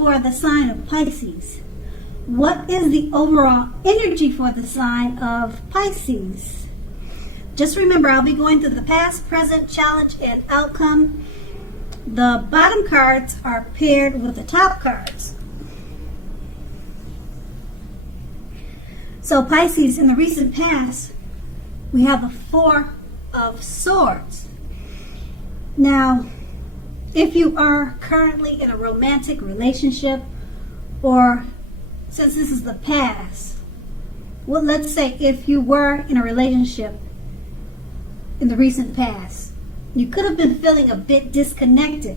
for the sign of Pisces? What is the overall energy for the sign of Pisces? Just remember, I'll be going through the past, present, challenge, and outcome. The bottom cards are paired with the top cards. So Pisces, in the recent past, we have the Four of Swords. Now, if you are currently in a romantic relationship, or since this is the past, well, let's say if you were in a relationship in the recent past, you could have been feeling a bit disconnected.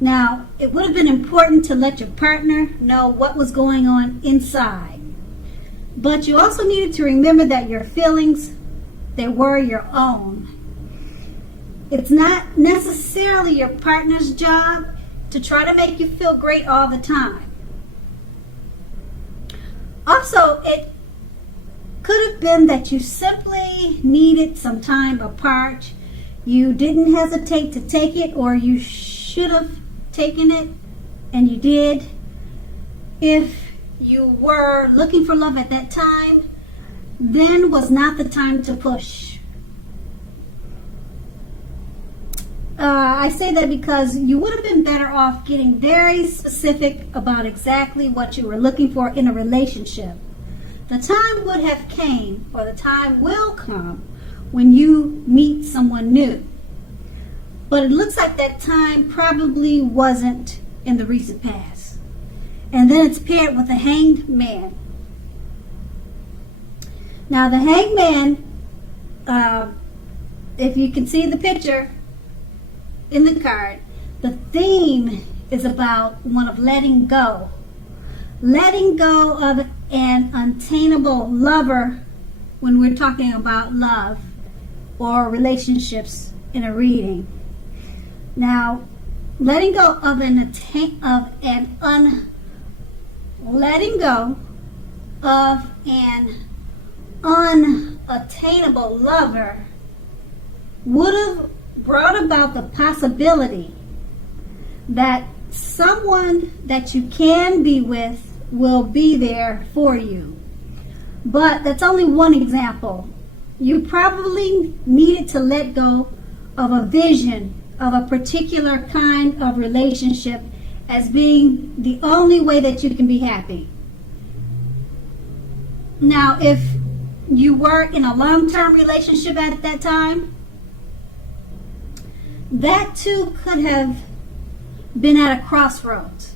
Now, it would have been important to let your partner know what was going on inside. But you also needed to remember that your feelings, they were your own. It's not necessarily your partner's job to try to make you feel great all the time. Also, it could have been that you simply needed some time apart. You didn't hesitate to take it, or you should have taken it, and you did. If you were looking for love at that time, then was not the time to push. I say that because you would have been better off getting very specific about exactly what you were looking for in a relationship. The time would have came, or the time will come, when you meet someone new. But it looks like that time probably wasn't in the recent past. And then it's paired with the Hanged Man. Now the Hanged Man, if you can see the picture in the card, the theme is about one of letting go. Letting go of an unattainable lover when we're talking about love or relationships in a reading. Now, letting go of an unattainable lover would have brought about the possibility that someone that you can be with will be there for you. But that's only one example. You probably needed to let go of a vision of a particular kind of relationship as being the only way that you can be happy. Now, if you were in a long-term relationship at that time, that too could have been at a crossroads.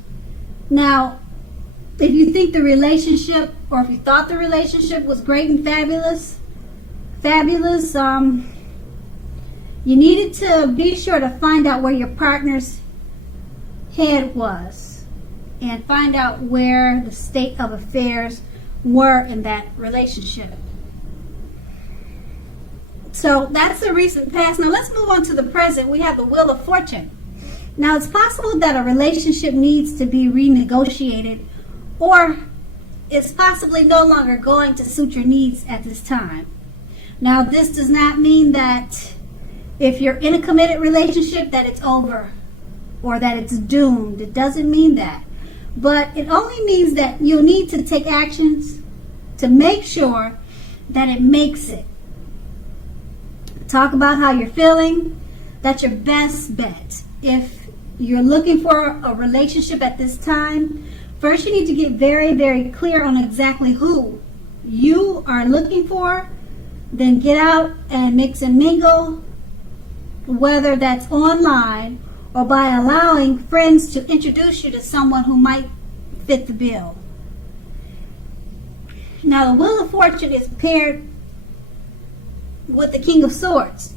Now, if you think the relationship, or if you thought the relationship was great and fabulous, you needed to be sure to find out where your partner's head was and find out where the state of affairs were in that relationship. So that's the recent past. Now let's move on to the present. We have the Wheel of Fortune. Now it's possible that a relationship needs to be renegotiated, or it's possibly no longer going to suit your needs at this time. Now this does not mean that if you're in a committed relationship that it's over or that it's doomed. It doesn't mean that. But it only means that you'll need to take actions to make sure that it makes it. Talk about how you're feeling. That's your best bet. If you're looking for a relationship at this time, first you need to get very, very clear on exactly who you are looking for. Then get out and mix and mingle, whether that's online or by allowing friends to introduce you to someone who might fit the bill. Now the Wheel of Fortune is paired with the King of Swords.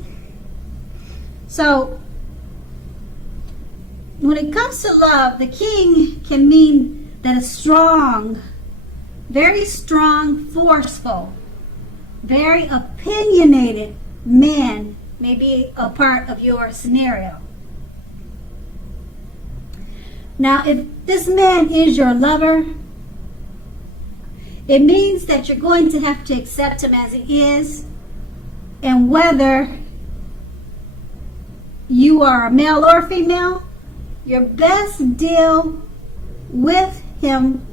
So when it comes to love, the King can mean that a strong, very strong, forceful, very opinionated man may be a part of your scenario. Now, if this man is your lover, it means that you're going to have to accept him as he is, and whether you are a male or female, your best deal with him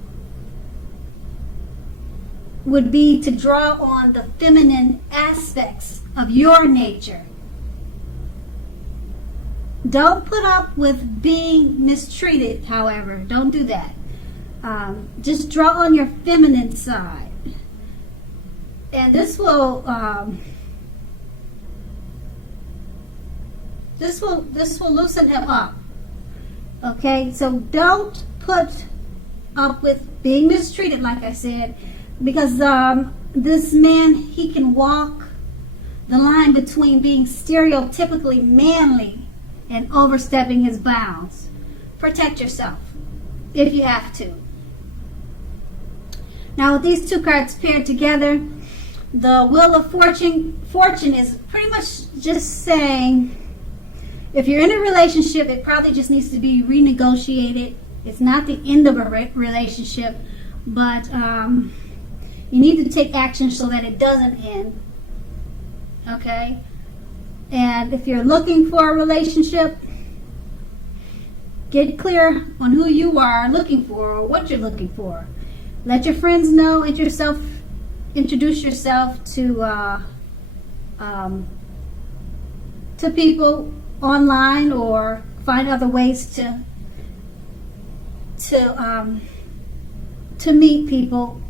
would be to draw on the feminine aspects of your nature. Don't put up with being mistreated, however. Don't do that. Just draw on your feminine side. And this will loosen him up. Okay, so don't put up with being mistreated, like I said, because this man, he can walk the line between being stereotypically manly and overstepping his bounds. Protect yourself if you have to. Now, with these two cards paired together, the Wheel of Fortune is pretty much just saying, if you're in a relationship, it probably just needs to be renegotiated. It's not the end of a relationship, but you need to take action so that it doesn't end. Okay? And if you're looking for a relationship, get clear on who you are looking for or what you're looking for. Let your friends know, introduce yourself to people online, or find other ways to meet people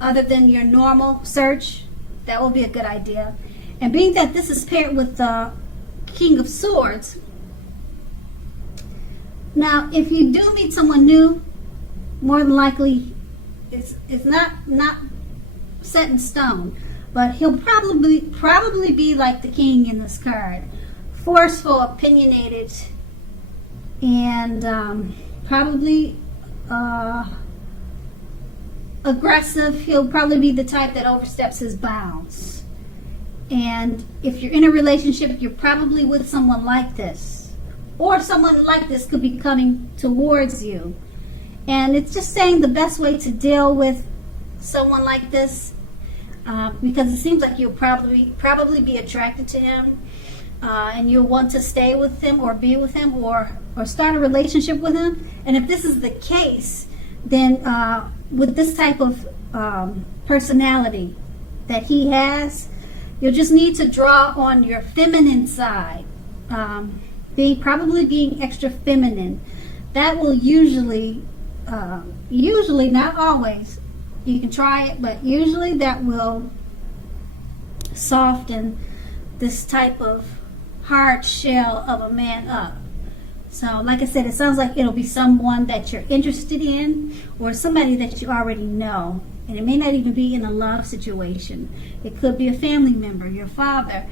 other than your normal search. That will be a good idea. And being that this is paired with the King of Swords, now if you do meet someone new, more than likely it's not set in stone, but he'll probably be like the king in this card, forceful, opinionated, and probably aggressive. He'll probably be the type that oversteps his bounds. And if you're in a relationship, you're probably with someone like this, or someone like this could be coming towards you. And it's just saying the best way to deal with someone like this, because it seems like you'll probably be attracted to him, and you'll want to stay with him or be with him or start a relationship with him. And if this is the case, then with this type of personality that he has, you'll just need to draw on your feminine side, being extra feminine. That will usually, not always, you can try it, but usually that will soften this type of hard shell of a man up. So, like I said, it sounds like it'll be someone that you're interested in, or somebody that you already know. And it may not even be in a love situation. It could be a family member, your father.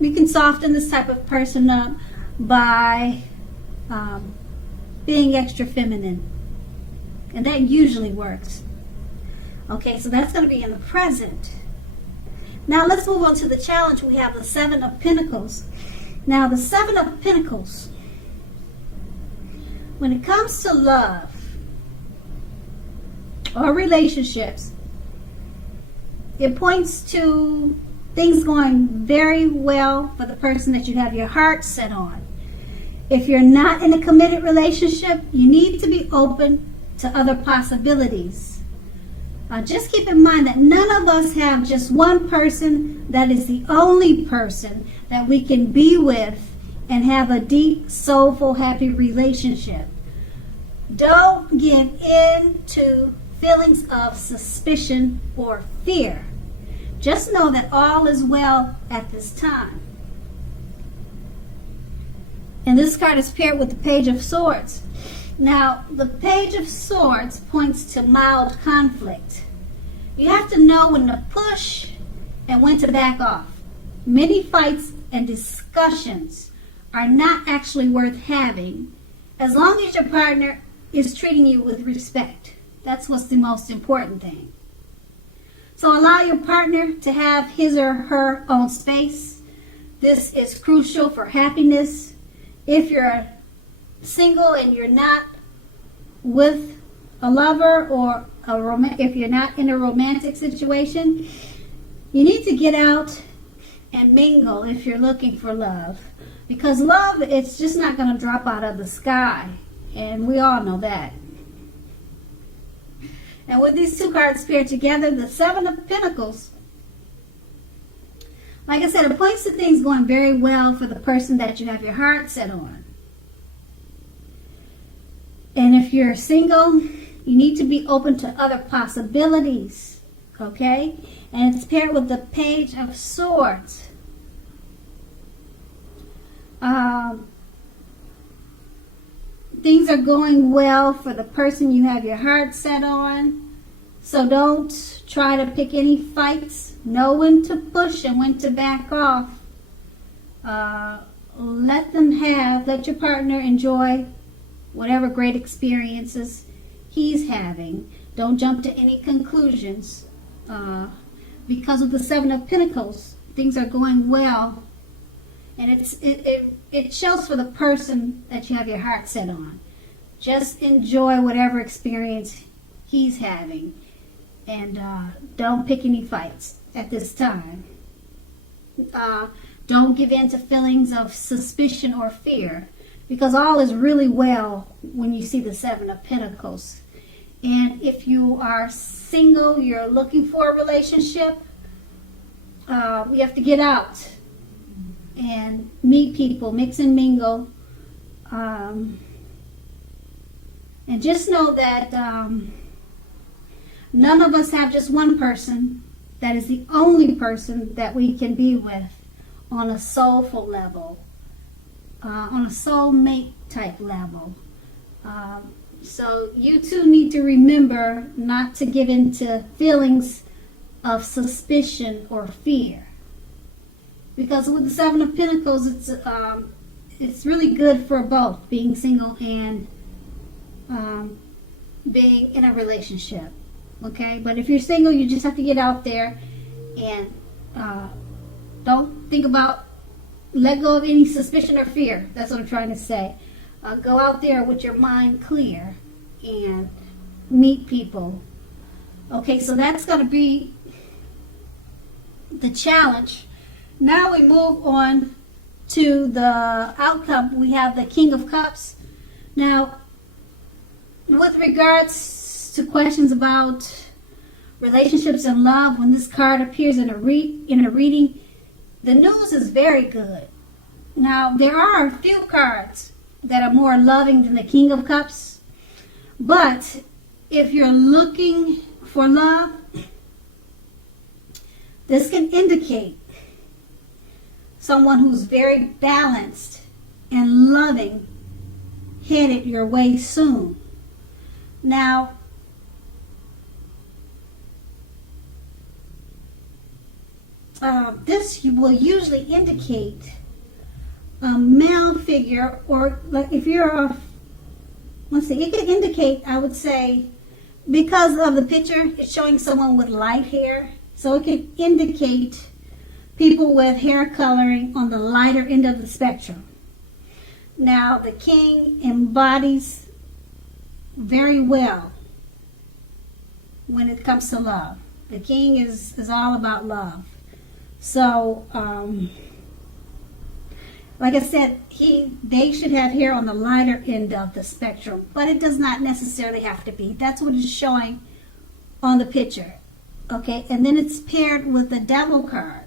You can soften this type of person up by being extra feminine. And that usually works. Okay, so that's going to be in the present. Now let's move on to the challenge. We have the Seven of Pentacles. Now the Seven of Pentacles, when it comes to love or relationships, it points to things going very well for the person that you have your heart set on. If you're not in a committed relationship, you need to be open to other possibilities. Just keep in mind that none of us have just one person that is the only person that we can be with and have a deep, soulful, happy relationship. Don't give in to feelings of suspicion or fear. Just know that all is well at this time. And this card is paired with the Page of Swords. Now, the Page of Swords points to mild conflict. You have to know when to push and when to back off. Many fights and discussions are not actually worth having as long as your partner is treating you with respect. That's what's the most important thing. So allow your partner to have his or her own space. This is crucial for happiness. If you're single and you're not with a lover, or if you're not in a romantic situation, you need to get out and mingle if you're looking for love. Because love, it's just not going to drop out of the sky. And we all know that. And with these two cards paired together, the Seven of Pentacles, like I said, it points to things going very well for the person that you have your heart set on. And if you're single, you need to be open to other possibilities, okay? And it's paired with the Page of Swords. Things are going well for the person you have your heart set on. So don't try to pick any fights. Know when to push and when to back off. Let your partner enjoy whatever great experiences he's having. Don't jump to any conclusions. Because of the Seven of Pentacles, things are going well. And it shows for the person that you have your heart set on. Just enjoy whatever experience he's having. And don't pick any fights at this time. Don't give in to feelings of suspicion or fear. Because all is really well when you see the Seven of Pentacles. And if you are single, you're looking for a relationship, you have to get out and meet people, mix and mingle. And just know that none of us have just one person that is the only person that we can be with on a soulful level, on a soulmate type level. So you too need to remember not to give in to feelings of suspicion or fear. Because with the Seven of Pentacles, it's really good for both being single and being in a relationship. Okay, but if you're single, you just have to get out there and don't think about, let go of any suspicion or fear. That's what I'm trying to say. Go out there with your mind clear and meet people. Okay, so that's going to be the challenge. Now we move on to the outcome. We have the King of Cups. Now, with regards to questions about relationships and love, when this card appears in a reading, the news is very good. Now, there are a few cards that are more loving than the King of Cups, but if you're looking for love, this can indicate someone who's very balanced and loving headed your way soon. Now, this will usually indicate a male figure, or like if you're let's see, it can indicate, I would say, because of the picture, it's showing someone with light hair, so it can indicate people with hair coloring on the lighter end of the spectrum. Now, the King embodies very well when it comes to love. The King is all about love. So, like I said, they should have hair on the lighter end of the spectrum, but it does not necessarily have to be. That's what it's showing on the picture. Okay, and then it's paired with the Devil card.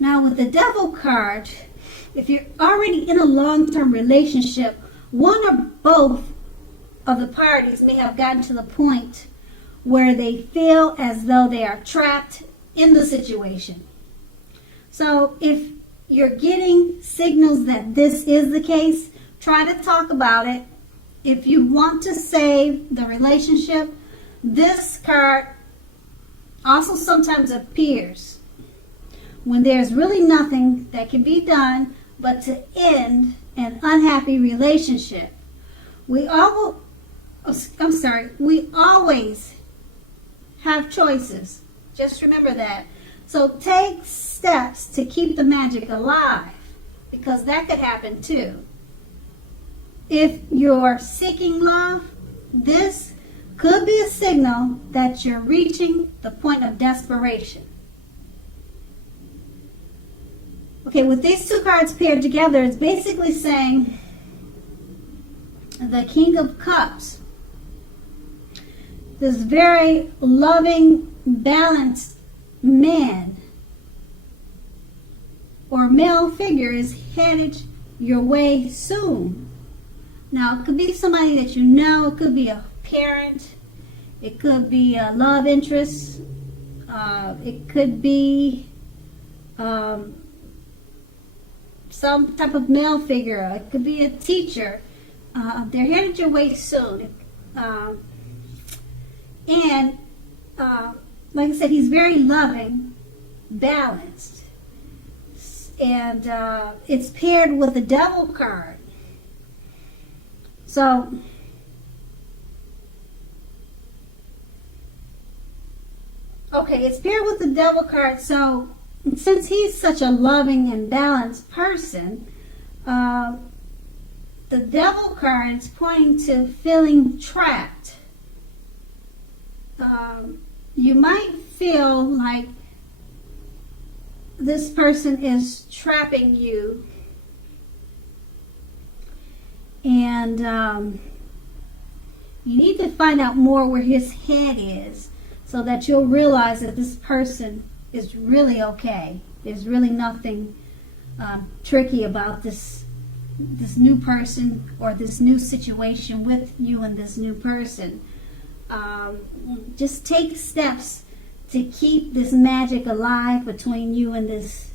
Now, with the Devil card, if you're already in a long-term relationship, one or both of the parties may have gotten to the point where they feel as though they are trapped in the situation. So if you're getting signals that this is the case, try to talk about it. If you want to save the relationship, this card also sometimes appears when there's really nothing that can be done but to end an unhappy relationship. We always have choices. Just remember that. So take steps to keep the magic alive, because that could happen too. If you're seeking love, this could be a signal that you're reaching the point of desperation. Okay, with these two cards paired together, it's basically saying the King of Cups. This very loving, balanced man or male figure is headed your way soon. Now, it could be somebody that you know. It could be a parent. It could be a love interest. It could be some type of male figure. It could be a teacher. They're headed your way soon. And like I said, he's very loving, balanced. And it's paired with the Devil card. So, okay, it's paired with the Devil card. So, since he's such a loving and balanced person, the Devil card is pointing to feeling trapped. You might feel like this person is trapping you, and you need to find out more where his head is so that you'll realize that this person is really okay. There's really nothing tricky about this new person or this new situation with you and this new person. Just take steps to keep this magic alive between you and this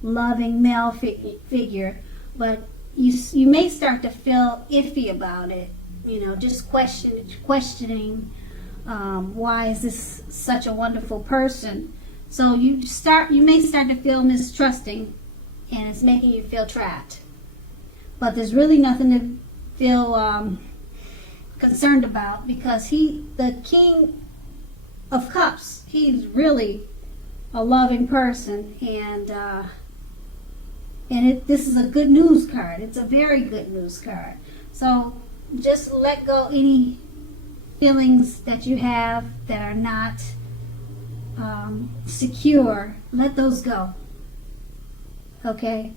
loving male figure, but you may start to feel iffy about it. You know, just questioning why is this such a wonderful person. So you may start to feel mistrusting, and it's making you feel trapped. But there's really nothing to feel concerned about, because the King of Cups, he's really a loving person, and this is a good news card. It's a very good news card. So just let go any feelings that you have that are not secure. Let those go. Okay?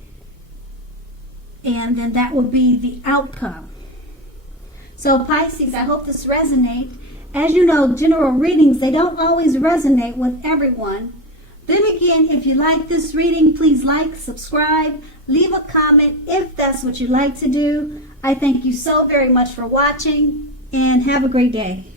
And then that will be the outcome. So Pisces, I hope this resonates. As you know, general readings, they don't always resonate with everyone. Then again, if you like this reading, please like, subscribe, leave a comment if that's what you like to do. I thank you so very much for watching, and have a great day.